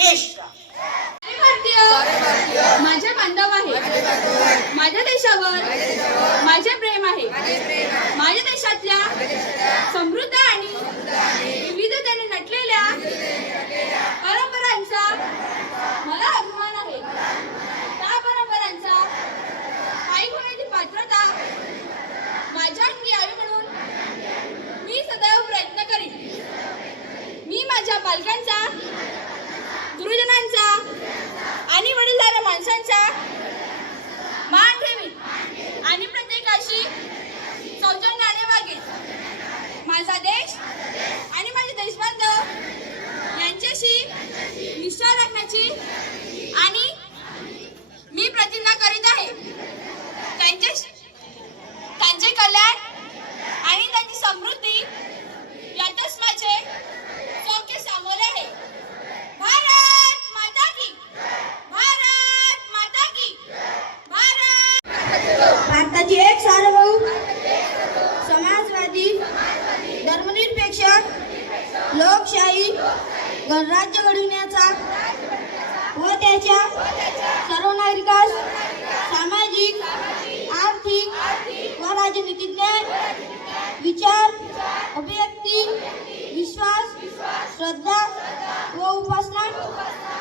वेश्या. माझे बांधव आहे, माझ्या देशावर माझे प्रेम आहे. माझ्या देशातल्या समृद्ध आणि विविधतेने नटलेल्या परंपरांचा मला अभिमान आहे. त्या परंपरांचा पायी होण्याची पात्रता माझ्या अंगी यावी म्हणून मी सदैव प्रयत्न करीन. मी माझ्या पालकांचा, गुरुजनांचा आणि वडीलधाऱ्या माणसांचा मान ठेवीन आणि प्रत्येकाशी सौजन्याने वागेन. माझा देश आणि माझे देशबांधव यांच्याशी निष्ठा राखण्याची आणि मी प्रतिज्ञा करीत आहे. त्यांचे कल्याण आणि त्यांची समृद्धी यातच माझे सौख्य सामोरे आहे. भारत माता की, भारत माता की, भारताची एक सार्वभौम समाजवादी धर्मनिरपेक्ष लोकशाही गणराज्य घडविण्याचा व त्याच्या सर्व नागरिकास सामाजिक, आर्थिक व राजनीतिक न्याय, विचार, अभिव्यक्ती, विश्वास, श्रद्धा व उपासना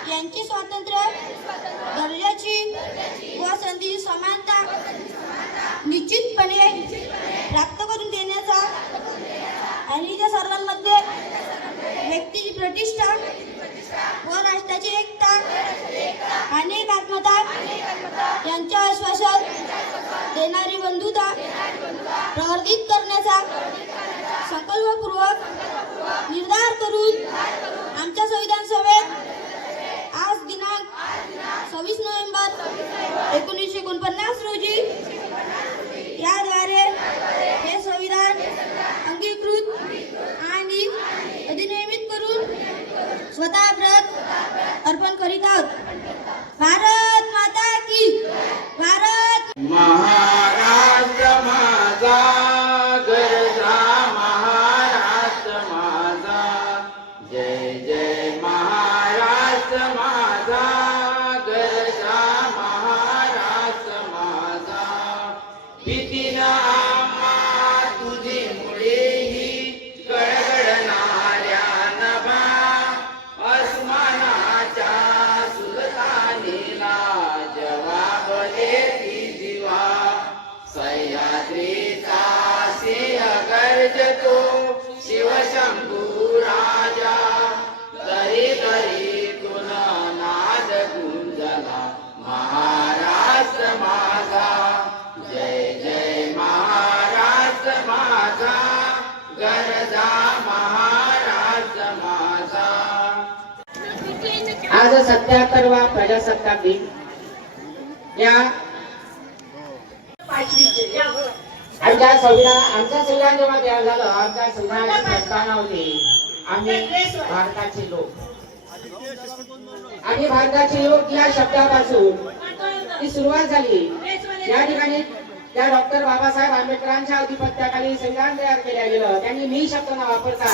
यांची स्वातंत्र्य, दर्जाची व संधीची समानता निश्चितपणे प्राप्त करून देण्याचा आणि त्या सर्वांमध्ये व्यक्तीची प्रतिष्ठा व राष्ट्राची एकता आणि एकात्मता यांचे आश्वासन देणारी बंधुता प्रवर्धित करण्याचा संकल्पपूर्वक निर्धार करून आमच्या संविधान सभेत आज दिनांक 26 नोव्हेंबर 1949 रोजी याद्वारे हे संविधान अंगीकृत आणि अधिनियमित करून स्वतः प्रत अर्पण करीत आहोत. भारत माता की, भारत. महाराष्ट्र माझा गरजा, महाराष्ट्र माझा, जय जय महाराष्ट्र माझा गरजा, महाराष्ट्र माझा. भीतीनं आम्हा तुझी मुळेही गडगडणाऱ्या नभा, अस्मानाच्या सुलतानीला जवाब देती जीवा. सह्याद्रीचा सिंह गर्जतो शिवशंभू राजा, तरी तरीतून नाद गुंजला महाराष्ट्र माझा. जय जय महाराष्ट्र माझा गरजा, महाराष्ट्र माझा. आज 77वा प्रजासत्ताक दिन या आमच्या संविधान जेव्हा तयार झालं, आमच्या संविधानाची प्रस्तावना होती आम्ही भारताचे लोक. आम्ही भारताचे लोक या शब्दापासून ती सुरुवात झाली. या ठिकाणी त्या डॉक्टर बाबासाहेब आंबेडकरांच्या अधिपत्याखाली संविधान तयार केलं गेलं. त्यांनी मी शब्द न वापरता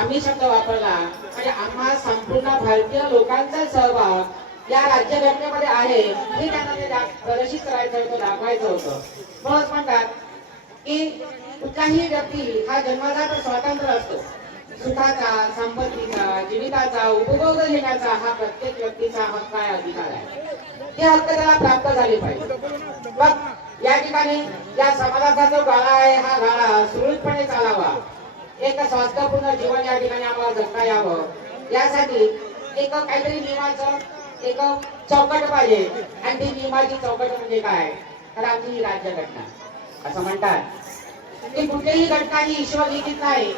आम्ही शब्द वापरला. म्हणजे आम्हा संपूर्ण भारतीय लोकांचा सहभाग या राज्यघटनेमध्ये आहे हे त्यांना ते प्रदर्शित करायचं होतं, दाखवायचं होतं. म्हणून म्हणतात की कुठलाही व्यक्ती हा जन्मजात स्वतंत्र असतो. सुखाचा, संपत्तीचा, जीविताचा उपभोग घेण्याचा हा प्रत्येक व्यक्तीचा हक्क आहे, अधिकार आहे. ते हक्क त्याला प्राप्त झाले पाहिजे. मग या ठिकाणी या समाजाचा जो गाळा आहे हा गाळा सुरळीतपणे चालावा, एक स्वास्थ्यपूर्ण जीवन या ठिकाणी आम्हाला जगता यावं, यासाठी एक काहीतरी नियमाचं एक चौकट पाहिजे. आणि ती नियमाची चौकट म्हणजे काय, तर आमची ही राज्यघटना. असं म्हणतात की कुठलीही घटना ही ईश्वरलिखित नाही,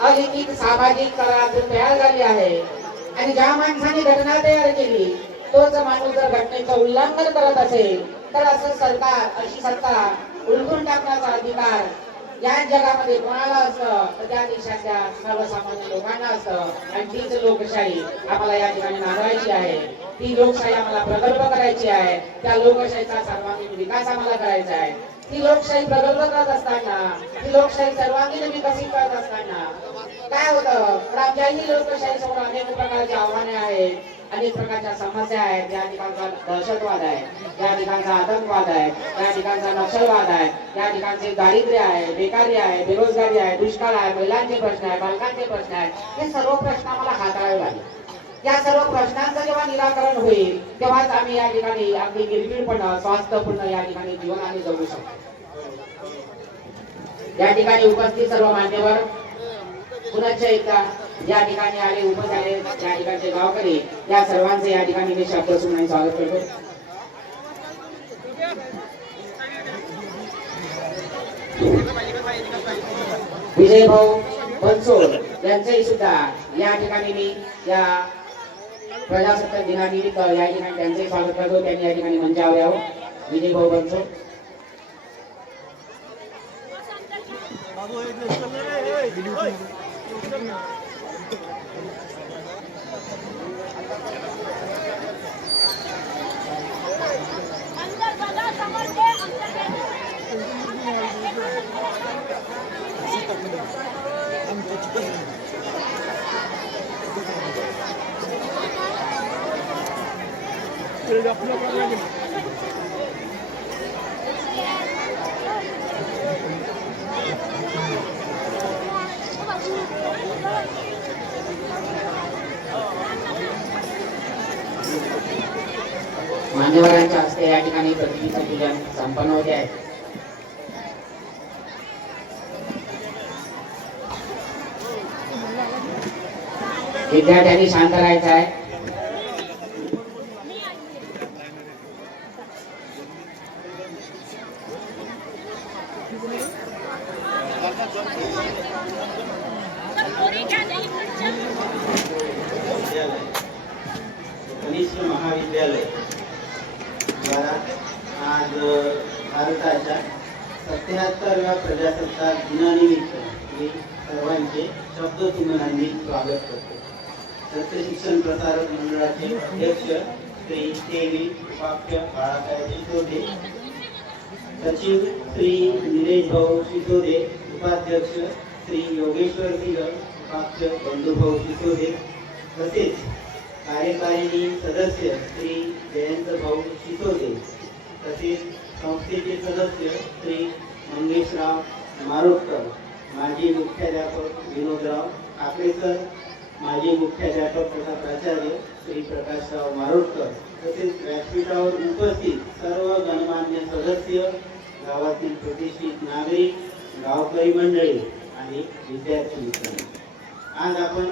अलिखित सामाजिक करारातून तयार झाली आहे. आणि ज्या माणसाने घटना तयार केली तोच माणूस जर घटनेचं उल्लंघन करत असेल तर असं सरकार, अशी सरकार उलटून टाकण्याचा अधिकार या जगामध्ये कोणाला असतं तर त्या देशाच्या सर्वसामान्य लोकांना असतं. आणि तीच लोकशाही आम्हाला या ठिकाणी मानवायची आहे. ती लोकशाही आम्हाला प्रगल्भ करायची आहे. त्या लोकशाहीचा सर्वांगीण विकास आम्हाला करायचा आहे. ती लोकशाही प्रगल्भ करत असताना, ती लोकशाही सर्वांगीण विकसित करत असताना काय होतं, तर आमच्याही लोकशाही समोर अनेक प्रकारची आव्हाने आहेत. अनेक प्रकारच्या समस्या आहेत. या ठिकाणचा दहशतवाद आहे, या ठिकाणचा आतंकवाद आहे, या ठिकाणचा नक्षलवाद आहे, या ठिकाणचे दारिद्र्य आहे, बेकारी आहे, बेरोजगारी आहे, दुष्काळ आहे, महिलांचे प्रश्न आहे, बालकांचे प्रश्न आहे. हे सर्व प्रश्न आम्हाला हाताळावे लागले. या सर्व प्रश्नांचं जेव्हा निराकरण होईल तेव्हाच आम्ही या ठिकाणी अगदी निर्भीडपणे स्वास्थ्यपूर्ण या ठिकाणी जीवन आम्ही जगू शकतो. या ठिकाणी उपस्थित सर्व मान्यवर पुनश्च एकदा या ठिकाणी आले उभे झाले या ठिकाणचे गावकरी या सर्वांचे या ठिकाणी मी शब्दसून स्वागत करतो. विजय भाऊ बनसोड यांचेही सुद्धा या ठिकाणी मी या प्रजासत्ताक दिनानिमित्त या ठिकाणी त्यांचे स्वागत करतो. त्यांनी या ठिकाणी मंचावर यावं. विजय भाऊ बनसोड. मान्यवरांच्या हस्ते या ठिकाणी प्रतिनिधी पूजन संपन्न होते आहे. विद्यार्थ्यांनी शांत राहायचं आहे. कनिष्ठ महाविद्यालय द्वारा आज भारताच्या 77व्या प्रजासत्ताक दिनानिमित्त मी सर्वांचे शब्दसुमनांनी स्वागत करतो. सत्य शिक्षण प्रसारक मंडळाचे अध्यक्ष श्री केवी उपाख्य बाळासाहेब शिसोदे, सचिव श्री निलेश भाऊ शिसोदे, उपाध्यक्ष श्री योगेश्वर सिंह, उपाख्य बंधुभाऊ शिसोदे, तसेच कार्यकारिणी सदस्य श्री जयंत भाऊ शिसोदे, तसेच संस्थेचे सदस्य श्री मंगेशराव मारोटकर, माजी मुख्याध्यापक विनोदराव काकडेकर, माजी मुख्याध्यापक तथा प्राचार्य श्री प्रकाशराव मारोटकर, तसेच व्यासपीठावर उपस्थित सर्व गणमान्य सदस्य, गावातील प्रतिष्ठित नागरिक, गावकरी मंडळी आणि विद्यार्थी मित्रांनो, आज आपण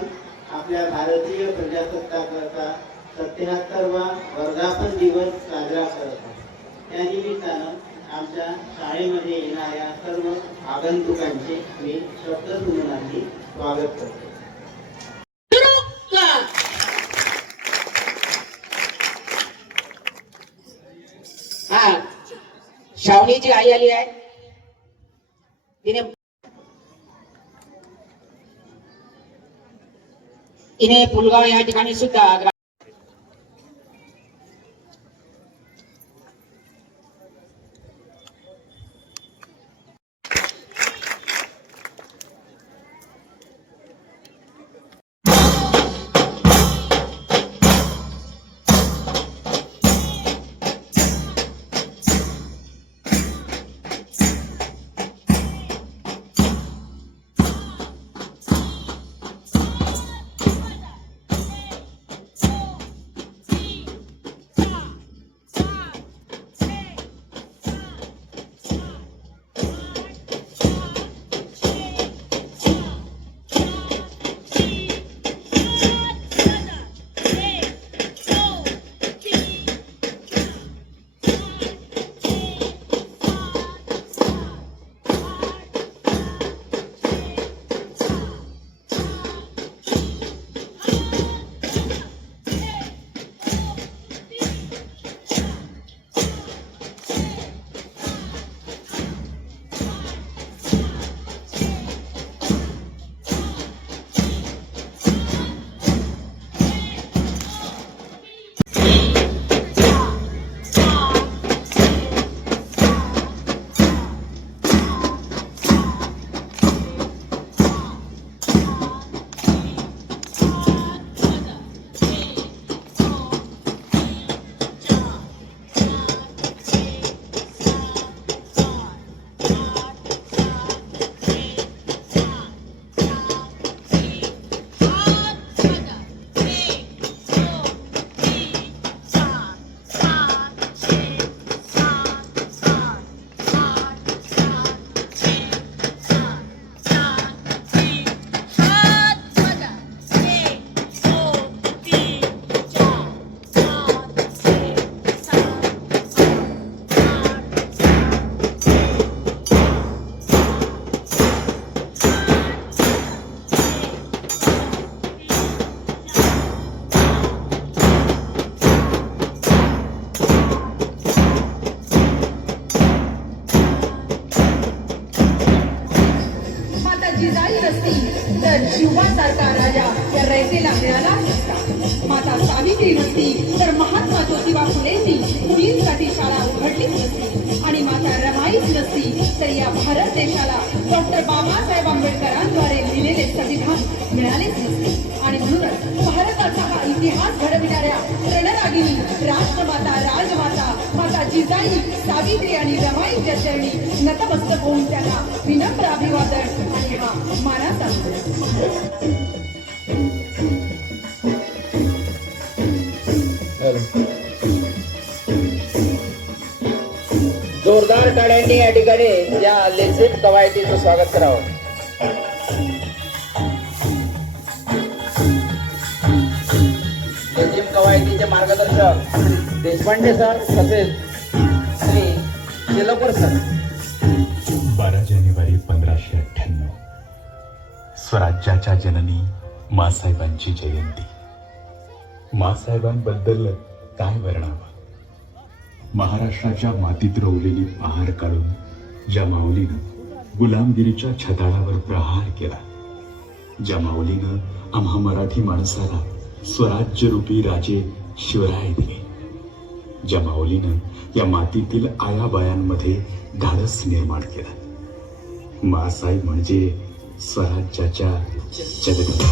आपल्या भारतीय प्रजासत्ताकाचा 77वा वर्धापन दिवस साजरा करत आहोत. त्या निमित्तानं आमच्या शाळेमध्ये येणाऱ्या सर्व आगंतुकांचे मी शब्दसुमनांनी स्वागत करतो. हा श्रावणीची आई आली आहे. तिने पुलगाव या ठिकाणी सुद्धा तर महात्मा ज्योतिबा फुलेंनी मुलींसाठी शाळा उघडलीच नसती आणि माता रमाईच नसती तर या भारत देशाला डॉक्टर बाबासाहेब आंबेडकरांद्वारे लिहिलेले संविधान मिळालेच नसते. आणि म्हणूनच भारताचा हा इतिहास घडविणाऱ्या रणरागिणी राष्ट्रमाता राजमाता माता जिजाई सावित्री आणि रमाईच्या चरणी नतमस्तक होऊन त्यांना विनम्र अभिवादन आणि हा मानाचा जोरदार टाळ्यांनी या ठिकाणी या लेझिम कवायतीचं स्वागत करावं. लेझिम कवायतीचे मार्गदर्शक देशपांडे सर तसेच श्री शेलपूर सर. 12 जानेवारी 1598 स्वराज्याच्या जननी मासाहेबांची जयंती. मासाहेबांबद्दल काय वर्णावं. महाराष्ट्राच्या मातीत रोवलेली पहार काढून ज्या माऊलीनं गुलामगिरीच्या छताडावर प्रहार केला, ज्या माऊलीनं आम्हा मराठी माणसाला स्वराज्यरूपी राजे शिवराय दिले, ज्या माऊलीनं या मातीतील आयाबायांमध्ये धाडस निर्माण केलं. मासाहेब म्हणजे स्वराज्याच्या जगदीत.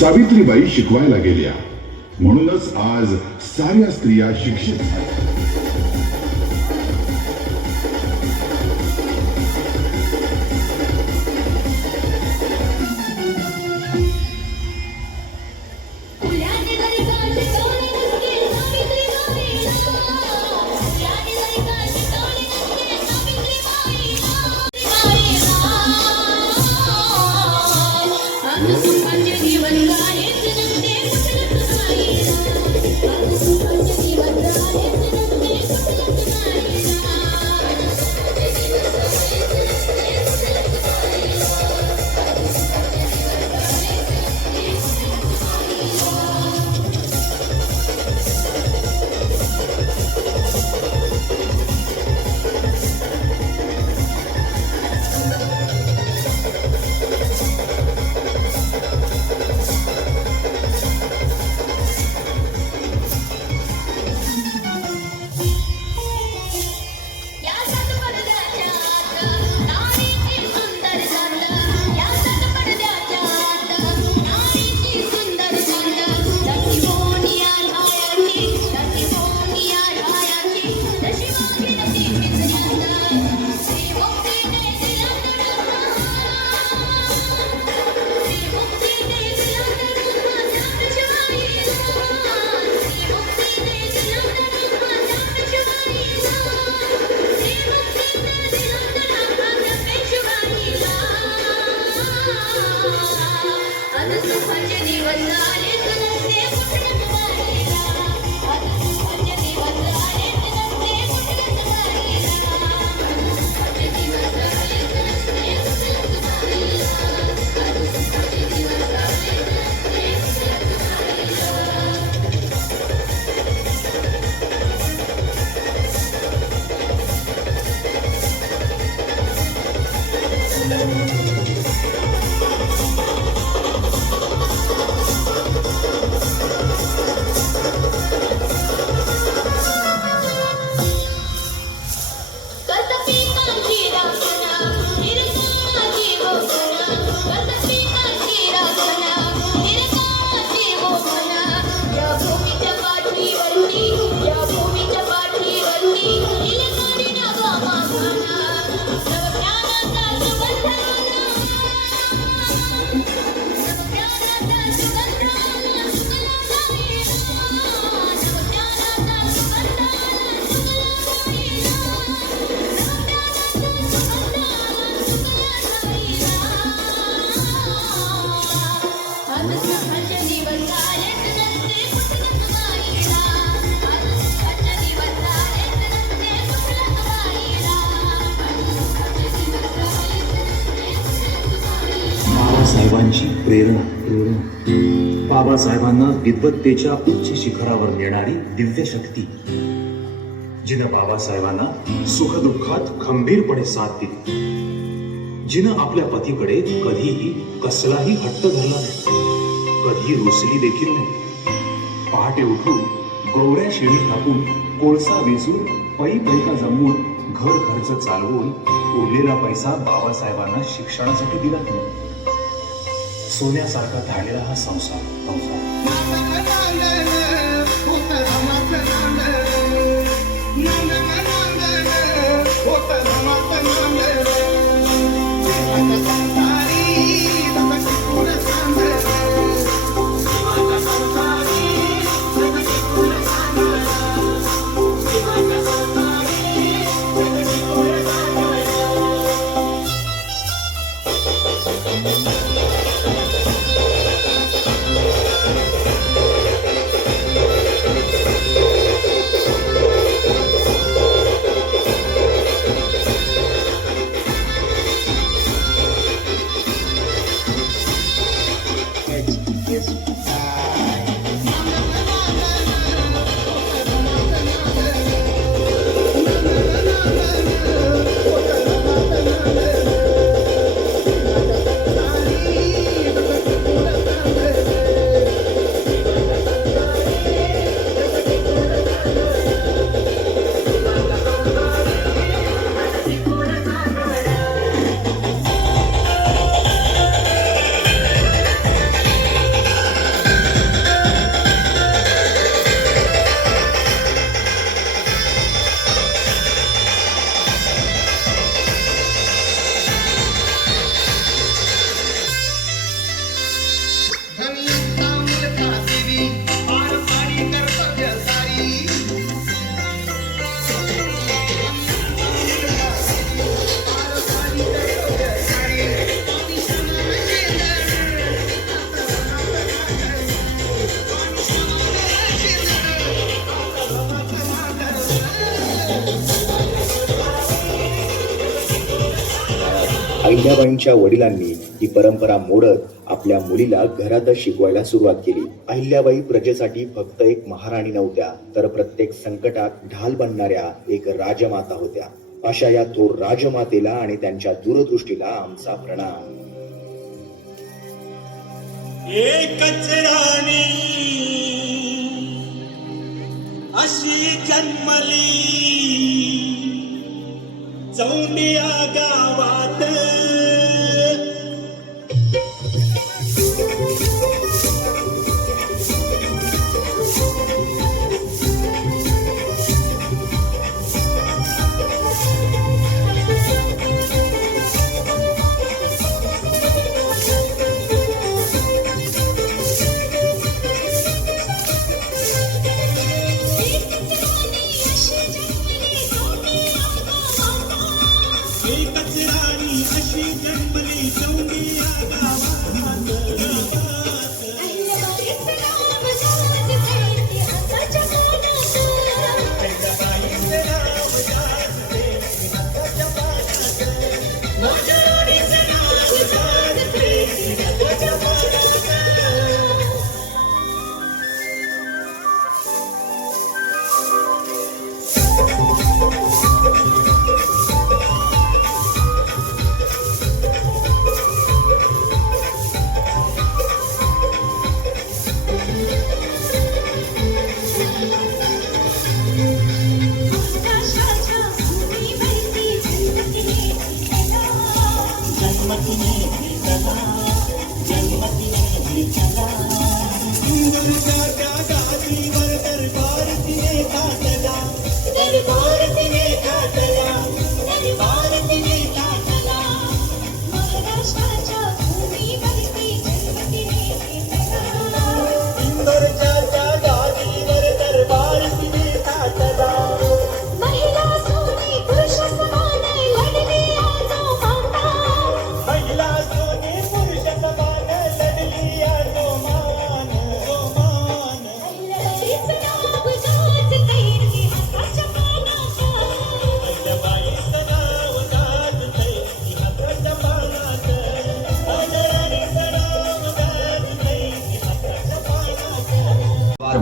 सावित्रीबाई शिकवायला गेल्या म्हणूनच आज साऱ्या स्त्रिया शिक्षित झाल्या. जीवन प्रेरणा बाबासाहेबांना विद्वत्तेच्या उच्च शिखरावर नेणारी दिव्य शक्ती, जिनं बाबासाहेबांना सुखदुःखात खंबीरपणे साथ दिली, जिनं आपल्या पतीकडे कधीही कसलाही हट्ट धरला नाही, कधी रुसली देखील नाही. पहाटे उठून गौऱ्या शेळी टाकून, कोळसा वेचून, पै पैका जमवून, घर खर्च चालवून उरलेला पैसा बाबासाहेबांना शिक्षणासाठी दिला नाही. सोन्यासारखा धाडलेला हा संसार अहिल्याबाईंच्या वडिलांनी ही परंपरा मोडत आपल्या मुलीला घरातच शिकवायला सुरुवात केली. अहिल्याबाई प्रजेसाठी फक्त एक महाराणी नव्हत्या, तर प्रत्येक संकटात ढाल बनणाऱ्या एक राजमाता होत्या. अशा या थोर राजमातेला आणि त्यांच्या दूरदृष्टीला आमचा प्रणाम. एकच राणी अशी जन्मली चौंडिया गावात. एकच राणी अशी जन्मली चौंडिया गावात. दरबार तिने घातला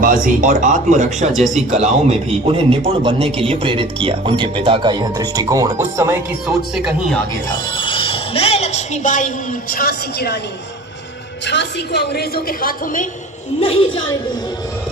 बल्लेबाजी और आत्मरक्षा जैसी कलाओं में भी उन्हें निपुण बनने के लिए प्रेरित किया। उनके पिता का यह दृष्टिकोण उस समय की सोच से कहीं आगे था। मैं लक्ष्मीबाई हूँ, झांसी की रानी। झांसी को अंग्रेजों के हाथों में नहीं जाने दूंगी।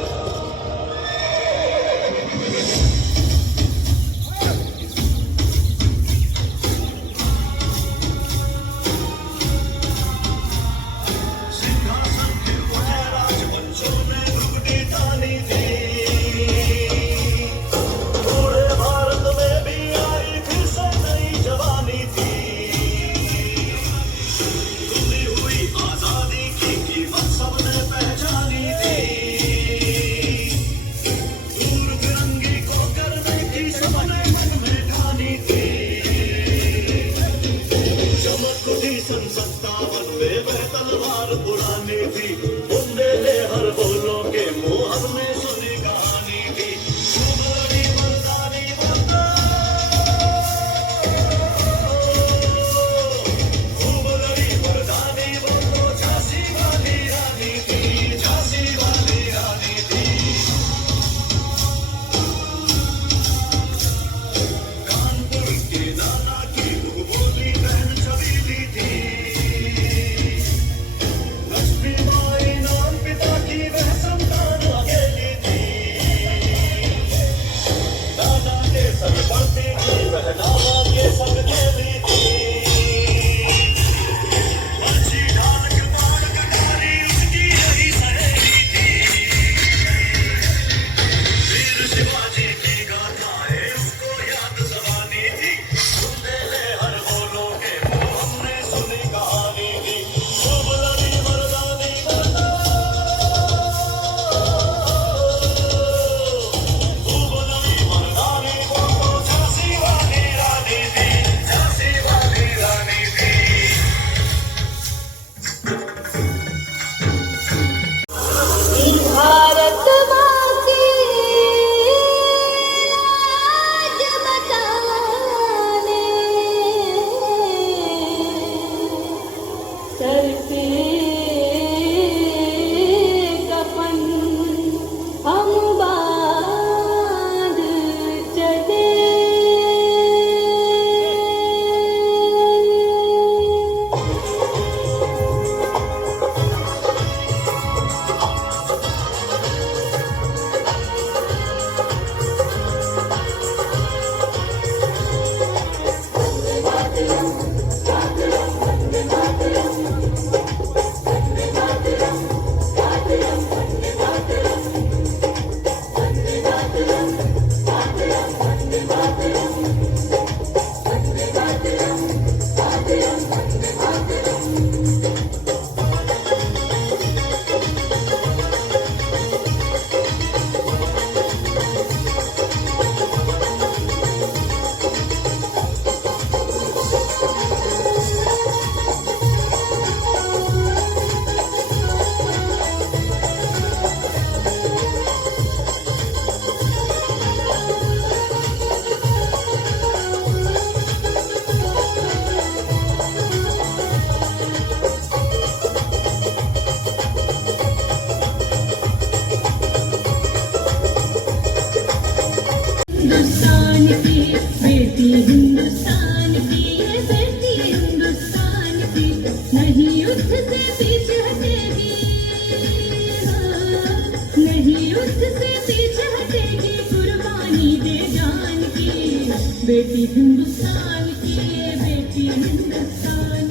बेटी हिंदुस्तान की, बेटी हिंदुस्तान